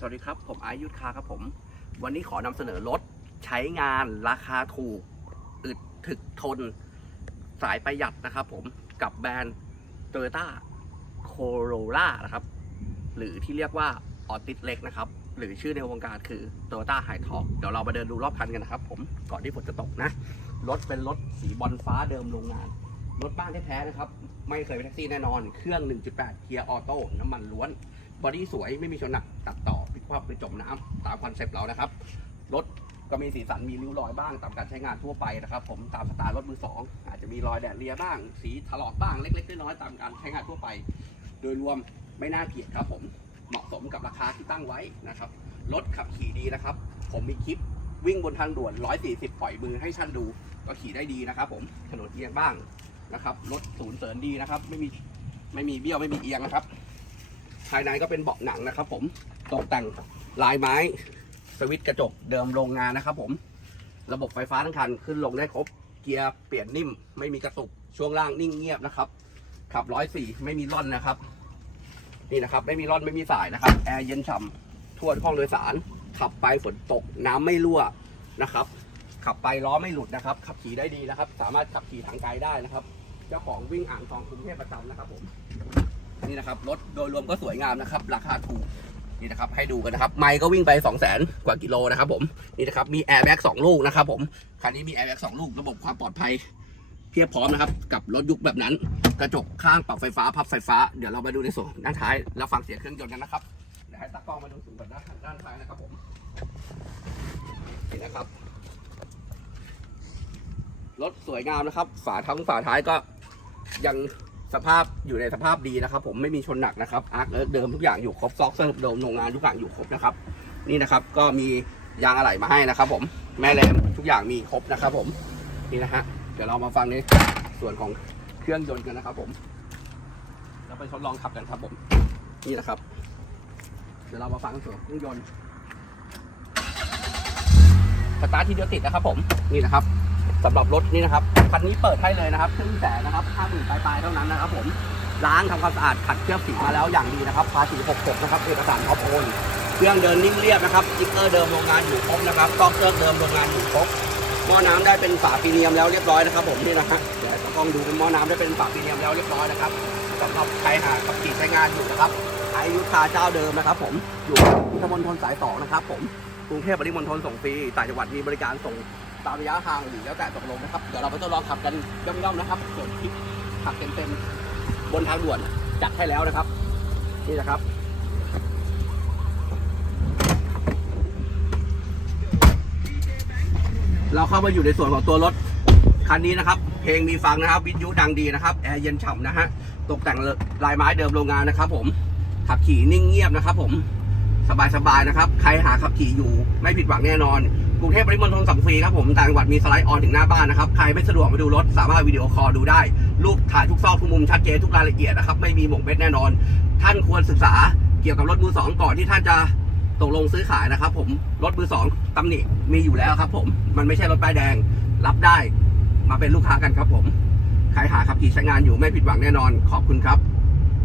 สวัสดีครับ ผมอายุทธคาครับผม วันนี้ขอนำเสนอรถใช้งานราคาถูก อึดถึกทน สายประหยัดนะครับผมกับแบรนด์ Toyota Corolla นะครับ หรือที่เรียกว่าออติสเล็กนะครับ หรือชื่อในวงการคือ Toyota High Talk เดี๋ยวเรามาเดินดูรอบคันกันนะครับผมก่อนที่ฝนจะตกนะ รถเป็นรถสีบอลฟ้าเดิมโรงงาน รถบ้านแท้ๆนะครับ ไม่เคยเป็นแท็กซี่แน่นอน เครื่อง 1.8 เกียร์ออโต้น้ำมันล้วน บอดี้สวยไม่มีชนหนักตัดต่อ พลิกคว่ำหรือจมน้ำตามคอนเซปต์เรานะครับ รถก็มีสีสันมีริ้วรอยบ้างตามการใช้งานทั่วไปนะครับ ผมตามสไตล์รถมือสองอาจจะมีรอยแดดเลียบ้าง สีถลอกบ้างเล็กๆน้อยๆตามการใช้งานทั่วไป โดยรวมไม่น่าเกลียดครับ ผมเหมาะสมกับราคาที่ตั้งไว้นะครับรถขับขี่ดีนะครับ ผมมีคลิปวิ่งบนทางด่วน 140 ปล่อยมือให้ท่านดู ก็ขี่ได้ดีนะครับ ผมถนนเอียงบ้างนะครับรถศูนย์เสริญดีนะครับ ไม่มีไม่มีเบี้ยวไม่มีเอียงนะครับ ภายในก็เป็นเบาะหนังนะครับ ผม ตกแต่งลายไม้ สวิตช์กระจกเดิมโรงงานนะครับ ผม ระบบไฟฟ้าทั้งคันขึ้นลงได้ครบ เกียร์เปลี่ยนนิ่ม ไม่มีกระตุก ช่วงล่างนิ่งเงียบนะครับ ขับร้อยสี่ไม่มีร่อนนะครับ นี่นะครับ ไม่มีร่อนไม่มีสายนะครับ แอร์เย็นฉ่ำทั่วห้องโดยสาร ขับไปฝนตกน้ำไม่รั่วนะครับ ขับไปล้อไม่หลุดนะครับ ขับขี่ได้ดีนะครับ สามารถขับขี่ทางไกลได้นะครับ เจ้าของวิ่งอ่างทองกรุงเทพประจำนะครับผม นี่นะครับรถโดยรวมก็สวยงามนะครับ ราคาถูก นี่นะครับให้ดูกันนะครับไมค์ก็วิ่งไป 2 0 0แสนกว่ากิโลนะครับผมนี่นะครับมีแอร์แบ็กสองลูกนะครับผมคันนี้มีแอร์แบ็กสองลูกระบบความปลอดภัย เพียบพร้อมนะครับกับรถยุคแบบนั้น กระจกข้างปรับไฟฟ้าพับไฟฟ้าเดี๋ยวเรามาดูในส่วนด้านท้ายแล้วฟังเสียงเครื่องยนต์กันนะครับเดี๋ยวให้ตากล้องมาดูส่วนด้านด้านท้ายนะครับผมนี่นะครับรถสวยงามนะครับ ฝาทั้งฝาท้ายก็ยัง สภาพอยู่ในสภาพดีนะครับ ผมไม่มีชนหนักนะครับอาร์คเดิมทุกอย่างอยู่ครบซอกเซอร์เดิมโรงงานทุกอย่างอยู่ครบนะครับ นี่นะครับก็มียางอะไหล่มาให้นะครับ ผมแม่แรมทุกอย่างมีครบนะครับ ผมนี่นะฮะเดี๋ยวเรามาฟังในส่วนของเครื่องยนต์กันนะครับ ผมเราไปทดลองขับกันครับผม นี่นะครับ เดี๋ยวเรามาฟังส่วนเครื่องยนต์สตาร์ทที่เดียวติดนะครับ ผมนี่นะครับ สำหรับรถนี่นะครับคันนี้เปิดให้เลยนะครับครึ่งแสนนะครับห้าหมื่นปลายๆเท่านั้นนะครับผมล้างทำความสะอาดขัดเคลือบสีมาแล้วอย่างดีนะครับภาษี66นะครับเอกสารท็อปโอนเครื่องเดินนิ่งเรียบนะครับสติ๊กเกอร์เดิมโรงงานอยู่ครบนะครับซอกเครื่องเดิมโรงงานอยู่ครบหม้อน้ำได้เป็นฝาปีเนียมแล้วเรียบร้อยนะครับ ผมนี่นะฮะเดี๋ยวต้องดูเป็นหม้อน้ำได้เป็นฝาปีเนียมแล้วเรียบร้อยนะครับสำหรับใครหาขับขี่ใช้งานอยู่นะครับใช้ยุทธาเจ้าเดิมนะครับ ผมอยู่พุทธมณฑลสายสองนะครับ ผมกรุงเทพปริมณฑลส่งฟรีต่างจังหวัดมีบริการส่ง ตามระยะทางหรือแล้วแต่ตกลงนะครับ เดี๋ยวเราไปทดลองขับกันย่อมๆนะครับส่วนคลิปขับเต็มๆบนทางด่วนจัดให้แล้วนะครับ นี่นะครับเราเข้ามาอยู่ในส่วนของตัวรถคันนี้นะครับ เพลงมีฟังนะครับ วิทยุดังดีนะครับ แอร์เย็นฉ่ำนะฮะ ตกแต่งลายไม้เดิมโรงงานนะครับผม ขับขี่นิ่งเงียบนะครับผม สบายๆนะครับ ใครหาขับขี่อยู่ไม่ผิดหวังแน่นอน กรุงเทพปริมณฑลสั่งฟรีครับผมต่างจังหวัดมีสไลด์ออนถึงหน้าบ้านนะครับใครไม่สะดวกมาดูรถสามารถวิดีโอคอลดูได้ รูปถ่ายทุกซอกทุกมุมชัดเจนทุกรายละเอียดนะครับไม่มีหมกเม็ดแน่นอน ท่านควรศึกษาเกี่ยวกับรถมือสองก่อนที่ท่านจะตกลงซื้อขายนะครับ ผมรถมือสองตำหนิมีอยู่แล้วครับ ผมมันไม่ใช่รถป้ายแดง รับได้มาเป็นลูกค้ากันครับผมใครหาขับขี่ใช้งานอยู่ไม่ผิดหวังแน่นอนขอบคุณครับ